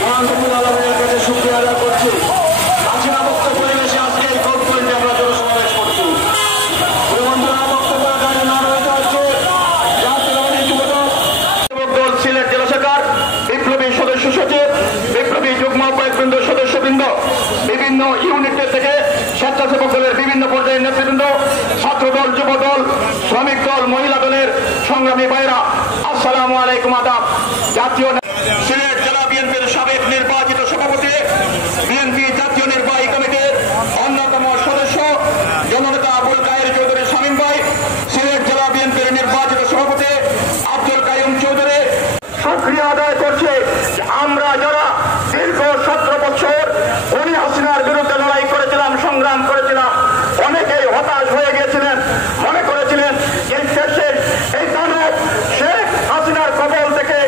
মহান রব্বুল আলামিনের কাছে শুকরিয়া আদায় করছি। হাসিনা মুক্ত পরিবেশে আজকে এই কোর্ট পয়েন্টে আমরা জনসমাবেশ করছি। বন্ধুরা, বক্তব্য রাখার নাম হতে হচ্ছে জাতীয়তাবাদী যুবদল সিলেট জেলা শাখার বিপ্লবী সদস্য সচিব, বিপ্লবী যুগ্ম আহ্বায়কবৃন্দ, সদস্যবৃন্দ, বিভিন্ন ইউনিটের থেকে স্বেচ্ছাসেবক দলের বিভিন্ন পর্যায়ের নেতৃবৃন্দ, ছাত্র দল, যুব দল, শ্রমিক দল, মহিলা দলের সংগ্রামী ভাইরা, আসসালামু আলাইকুম, আদাব। জাতীয় সিলেট জেলা বিএনপির সাবেক নির্বাচিত সভাপতি, বিএনপি জাতীয় নির্বাহী কমিটির অন্যতম সদস্য জননেতা আবুল কায়ের চৌধুরী শামীম ভাই, সিলেট জেলা বিএনপির নির্বাচিত সভাপতি আব্দুল কাইয়ুম চৌধুরী শুকরিয়া আদায় করছে। আমরা যারা দীর্ঘ 17 বছর খুনি হাসিনার বিরুদ্ধে লড়াই করেছিলাম, সংগ্রাম করেছিলাম, অনেকেই হতাশ হয়ে গিয়েছিলেন, মনে করেছিলেন এই দেশের এই দানব শেখ হাসিনার কবল থেকে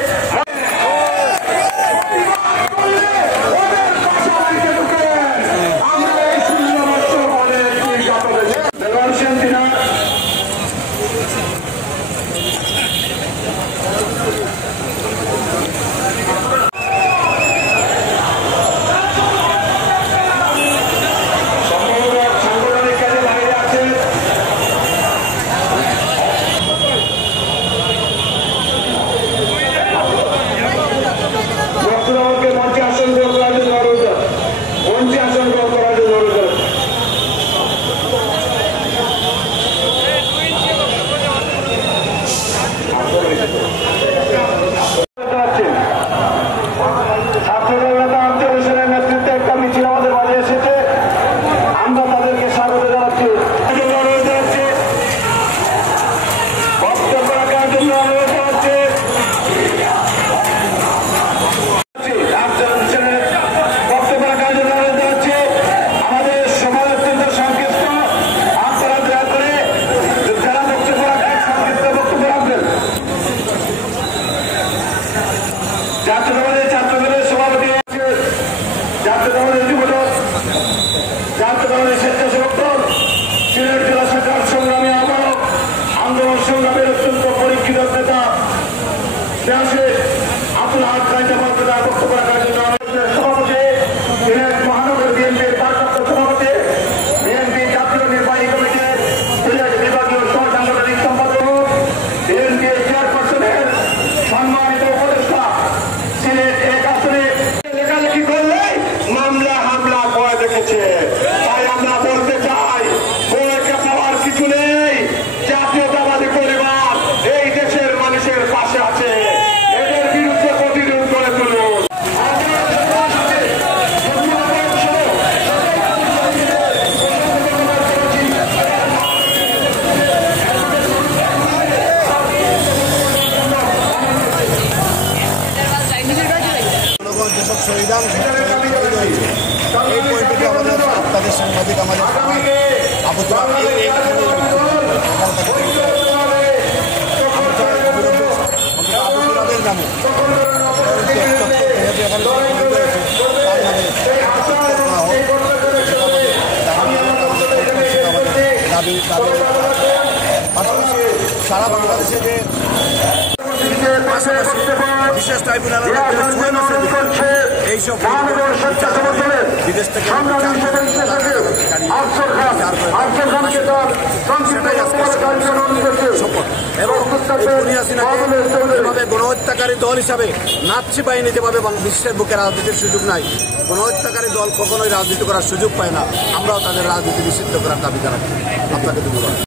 জাতীয়তাবাদী ছাত্রদলের সভাপতি, জাতীয়তাবাদী যুবদল, জাতীয়তাবাদী স্বেচ্ছাসেবক দল, সিলেট জেলা শাখার সংগ্রামী আহ্বায়ক, আন্দোলন সংগ্রামের অত্যন্ত পরীক্ষিত নেতা আব্দুল হাক বক্তব্য রাখার জন্য সভাপতি, সিলেট মহানগর বিএনপির ভারপ্রাপ্ত সভাপতি, বিএনপি জাতীয় নির্বাহী কমিটির সিলেট বিভাগীয় সহ সাংগঠনিক সম্পাদক, বিএনপি চেয়ারপারসনের সম্মানিত উপদেষ্টা, সিলেট এক আসনে লেখালেখি করলে মামলা হামলা ভয় দেখেছে। তাই আমরা বলতে চাই, ভয়কে পাওয়ার কিছু নেই। জাতীয়তাবাদী পরিবার এই দেশের মানুষের পাশে আছে, এদের বিরুদ্ধে প্রতিরোধ করে তুলুন। যেসব শহীদান এই পয়েন্টে আমাদের আপনাদের সাংবাদিক আমাদের আবুতুল্লাহ আবুতুল্লাহের নামে সারা বাংলাদেশে যে বিশেষ ট্রাইব্যুনালের এইসব বিদেশ থেকে এবং যেভাবে গণহত্যাকারী দল হিসাবে নাৎসি বাহিনী যেভাবে বিশ্বের বুকে রাজনীতির সুযোগ নাই, গণহত্যাকারী দল কখনোই রাজনীতি করার সুযোগ পায় না। আমরাও তাদের রাজনীতি নিষিদ্ধ করার দাবি জানাচ্ছি। আপনাকে ধন্যবাদ।